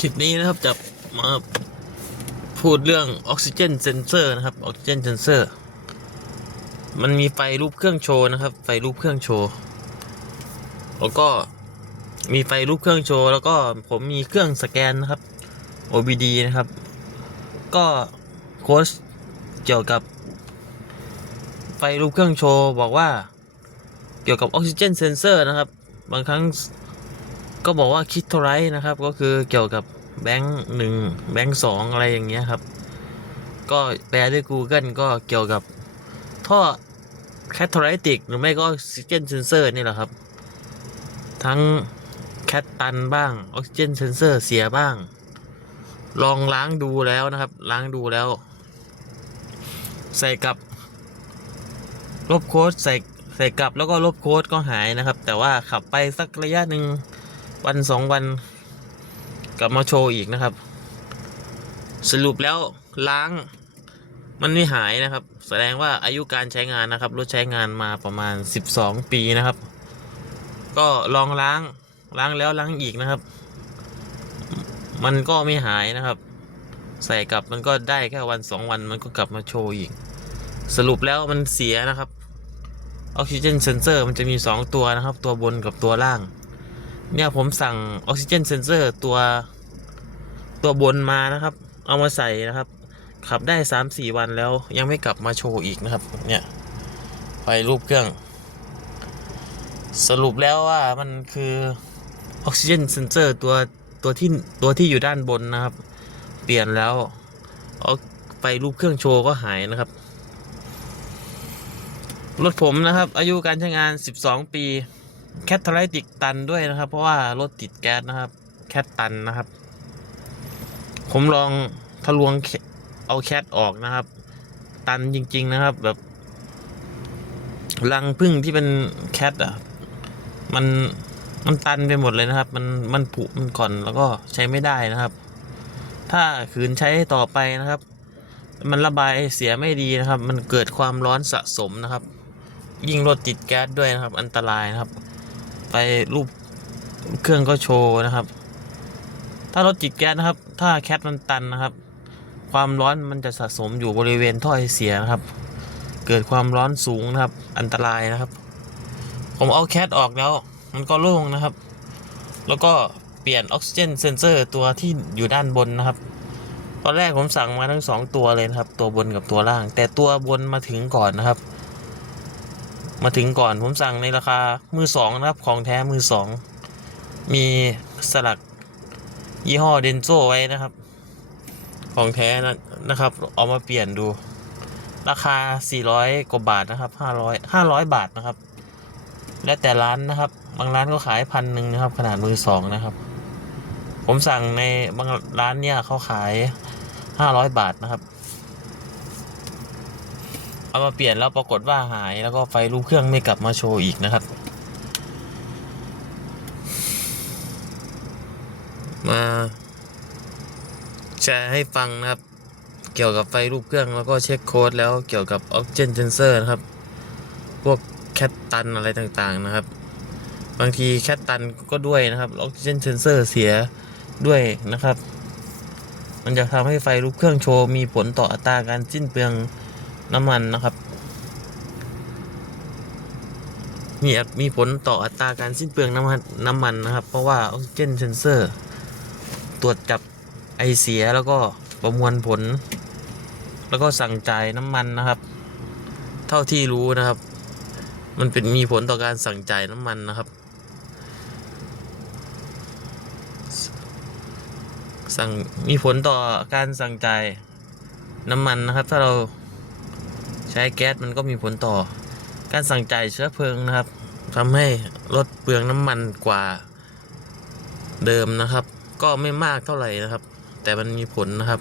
คลิปนี้นะครับจะมาพูดเรื่องออกซิเจนเซนเซอร์นะครับออกซิเจนเซนเซอร์ มันมีไฟรูปเครื่องโชว์นะครับ ไฟรูปเครื่องโชว์ แล้วก็มีไฟรูปเครื่องโชว์ แล้วก็ผมมีเครื่องสแกนนะครับ OBD นะครับ ก็โค้ชเกี่ยวกับ ไฟรูปเครื่องโชว์ บอกว่าเกี่ยวกับออกซิเจนเซนเซอร์นะครับ บางครั้งก็บอกว่าคิดเท่าไรนะครับ ก็คือเกี่ยวกับ แบงค์หนึ่งแบงค์สองอะไรอย่างเงี้ยครับ ก็แปลด้วย Google ก็เกี่ยวกับท่อแคทเทอไรติกหรือไม่ก็ออกซิเจนเซนเซอร์นี่แหละครับ ทั้งแคทตันบ้างออกซิเจนเซนเซอร์เสียบ้าง ลองล้างดูแล้วนะครับ ล้างดูแล้ว ใส่กับ ลบโค้ดใส่ใส่กลับแล้วก็ลบโค้ดก็หายนะครับ แต่ว่าขับไปสักระยะหนึ่งวันสองวัน กลับมาโชว์อีกนะครับ สรุปแล้วล้างมันไม่หายนะครับ แสดงว่าอายุการใช้งานนะครับรถใช้งานมาประมาณ 12 ปีนะครับ ก็ลองล้างล้างแล้วล้างอีกนะครับ มันก็ไม่หายนะครับ ใส่กลับมันก็ได้แค่วันสองวันมันก็กลับมาโชว์อีก สรุปแล้วมันเสียนะครับออกซิเจนเซนเซอร์มันจะมี 2 ตัวนะครับ ตัวบนกับตัวล่าง เนี่ยผมสั่งออกซิเจนเซนเซอร์ตัวตัวบนมานะครับ เอามาใส่นะครับ ขับได้3-4วันแล้วยังไม่กลับมาโชว์อีกนะครับ เนี่ยไฟรูปเครื่อง สรุปแล้วว่ามันคือออกซิเจนเซนเซอร์ตัวตัวที่ตัวที่อยู่ด้านบนนะครับ เปลี่ยนแล้วเอาไฟรูปเครื่องโชว์ก็หายนะครับ รถผมนะครับ อายุการใช้งาน 12 ปี แคทเทอไรติกตันด้วยนะครับ เพราะว่ารถติดแก๊สนะครับ แคทตันนะครับ ผมลองทะลวงเอาแคทออกนะครับ ตันจริง ๆนะครับ แบบรังพึ่งที่เป็นแคทอะ มันมันตันไปหมดเลยนะครับ มันมันผุมันก่อนแล้วก็ใช้ไม่ได้นะครับ ถ้าขืนใช้ต่อไปนะครับ มันระบายเสียไม่ดีนะครับ มันเกิดความร้อนสะสมนะครับ ยิ่งรถติดแก๊สด้วยนะครับ อันตรายนะครับ ไปรูปเครื่องก็โชว์นะครับ ถ้ารถติดแก๊สนะครับ ถ้าแคทมันตันนะครับ ความร้อนมันจะสะสมอยู่บริเวณท่อไอเสียนะครับ เกิดความร้อนสูงนะครับ อันตรายนะครับ ผมเอาแคทออกแล้ว มันก็โล่งนะครับ แล้วก็เปลี่ยนออกซิเจนเซนเซอร์ตัวที่อยู่ด้านบนนะครับ ตอนแรกผมสั่งมาทั้งสองตัวเลยนะครับ ตัวบนกับตัวล่าง แต่ตัวบนมาถึงก่อนนะครับ มาถึงก่อนผมสั่งในราคามือสองนะครับของแท้มือสองมีสลักยี่ห้อเดนโซไว้นะครับ ของแท้นะครับเอามาเปลี่ยนดู ราคา 400 กว่าบาทนะครับ 500 500 บาทนะครับ แล้วแต่ร้านนะครับ บางร้านก็ขายพันหนึ่งนะครับ ขนาดมือสองนะครับ ผมสั่งในบางร้านเนี่ยเขาขาย 500 บาทนะครับ เอามาเปลี่ยนแล้วปรากฏว่าหาย แล้วก็ไฟรูปเครื่องไม่กลับมาโชว์อีกนะครับ มาแชร์ให้ฟังนะครับ เกี่ยวกับไฟรูปเครื่องแล้วก็เช็คโค้ดแล้วเกี่ยวกับออกซิเจนเซนเซอร์นะครับ พวกแคตตันอะไรต่างๆนะครับ บางทีแคตตันก็ด้วยนะครับออกซิเจนเซนเซอร์เสียด้วยนะครับ มันจะทำให้ไฟรูปเครื่องโชว์มีผลต่ออัตราการสิ้นเปลือง น้ำมันนะครับ มีมีผลต่ออัตราการสิ้นเปลืองน้ำมันน้ำมันนะครับ เพราะว่าออกซิเจนเซนเซอร์ ตรวจจับไอเสียแล้วก็ประมวลผล แล้วก็สั่งจ่ายน้ำมันนะครับ เท่าที่รู้นะครับ มันเป็นมีผลต่อการสั่งจ่ายน้ำมันนะครับ สั่งมีผลต่อการสั่งจ่ายน้ำมันนะครับ ถ้าเรา ใช้แก๊สมันก็มีผลต่อ การสั่งจ่ายเชื้อเพลิงนะครับทำให้ลดเปลืองน้ำมันกว่าเดิมนะครับ ก็ไม่มากเท่าไหร่นะครับ แต่มันมีผลนะครับ